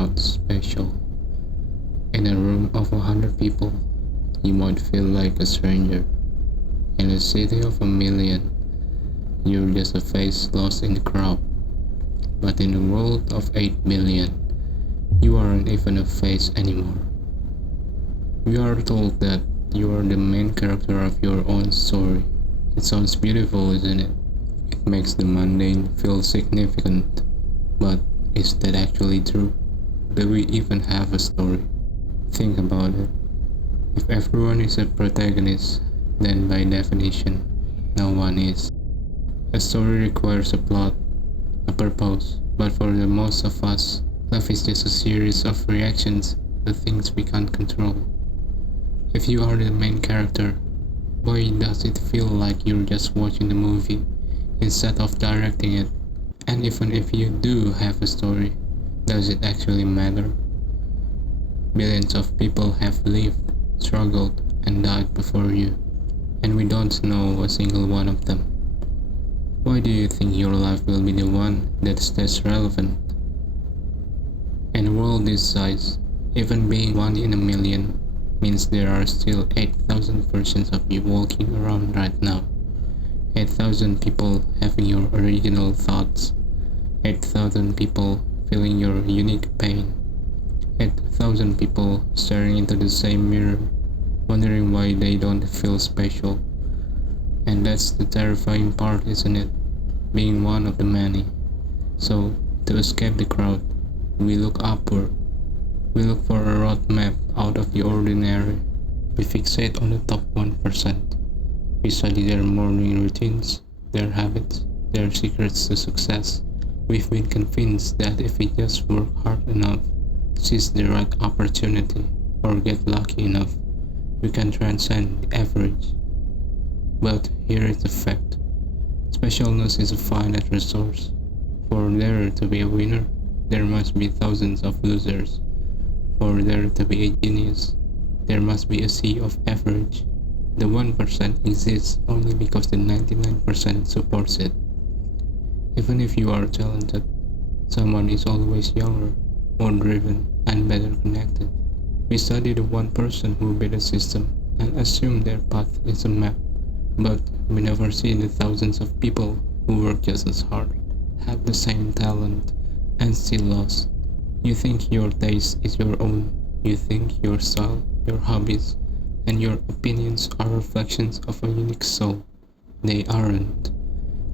not special. In a room of 100 people, you might feel like a stranger. In a city of 1 million, you're just a face lost in the crowd. But in a world of 8 billion, you aren't even a face anymore. We are told that you are the main character of your own story. It sounds beautiful, isn't it? It makes the mundane feel significant. But is that actually true? Do we even have a story? Think about it. If everyone is a protagonist, then by definition, no one is. A story requires a plot, a purpose, but for the most of us, life is just a series of reactions to things we can't control. If you are the main character, why does it feel like you're just watching the movie instead of directing it? And even if you do have a story, does it actually matter? Billions of people have lived, struggled, and died before you, and we don't know a single one of them. Why do you think your life will be the one that stays relevant? In a world this size, even being 1 in 1 million means there are still 8,000 versions of you walking around right now. 8,000 people having your original thoughts. 8,000 people feeling your unique pain. 8,000 people staring into the same mirror, wondering why they don't feel special. And that's the terrifying part, isn't it? Being one of the many. So, to escape the crowd, we look upward. We look for a roadmap out of the ordinary. We fixate on the top 1%. We study their morning routines, their habits, their secrets to success. We've been convinced that if we just work hard enough, seize the right opportunity, or get lucky enough, we can transcend the average. But here is the fact. Specialness is a finite resource. For there to be a winner, there must be thousands of losers. For there to be a genius, there must be a sea of average. The 1% exists only because the 99% supports it. Even if you are talented, someone is always younger, more driven, and better connected. We study the one person who built a system and assume their path is a map, but we never see the thousands of people who work just as hard, have the same talent, and still lost. You think your taste is your own. You think your style, your hobbies, and your opinions are reflections of a unique soul. They aren't.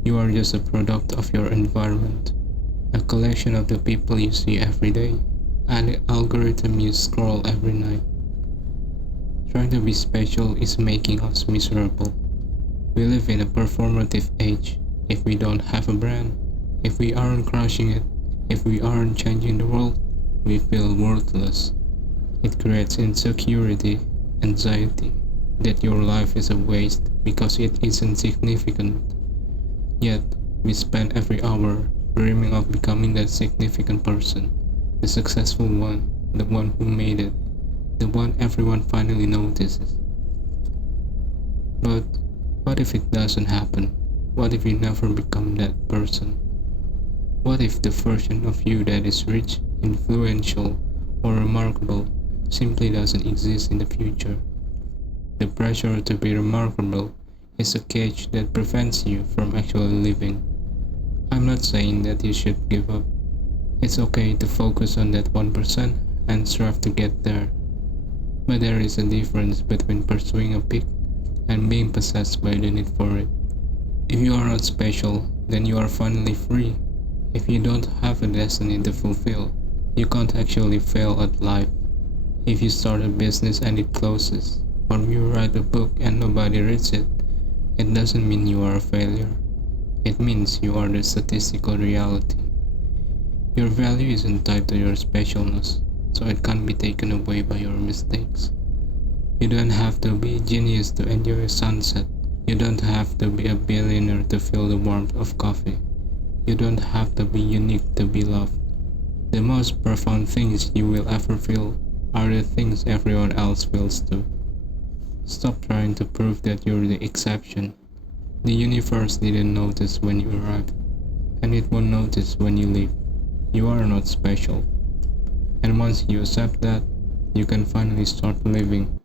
You are just a product of your environment, a collection of the people you see every day, and the algorithm you scroll every night. Trying to be special is making us miserable. We live in a performative age. If we don't have a brand, if we aren't crushing it, if we aren't changing the world, we feel worthless. It creates insecurity, anxiety, that your life is a waste because it isn't significant. Yet, we spend every hour dreaming of becoming that significant person, the successful one, the one who made it, the one everyone finally notices. But what if it doesn't happen? What if you never become that person? What if the version of you that is rich, influential, or remarkable simply doesn't exist in the future? The pressure to be remarkable is a cage that prevents you from actually living. I'm not saying that you should give up. It's okay to focus on that 1% and strive to get there. But there is a difference between pursuing a peak and being possessed by the need for it. If you are not special, then you are finally free. If you don't have a destiny to fulfill, you can't actually fail at life. If you start a business and it closes, or you write a book and nobody reads it, it doesn't mean you are a failure. It means you are the statistical reality. Your value isn't tied to your specialness, so it can't be taken away by your mistakes. You don't have to be a genius to enjoy a sunset. You don't have to be a billionaire to feel the warmth of coffee. You don't have to be unique to be loved. The most profound things you will ever feel are the things everyone else feels too. Stop trying to prove that you're the exception. The universe didn't notice when you arrived, and it won't notice when you leave. You are not special. And once you accept that, you can finally start living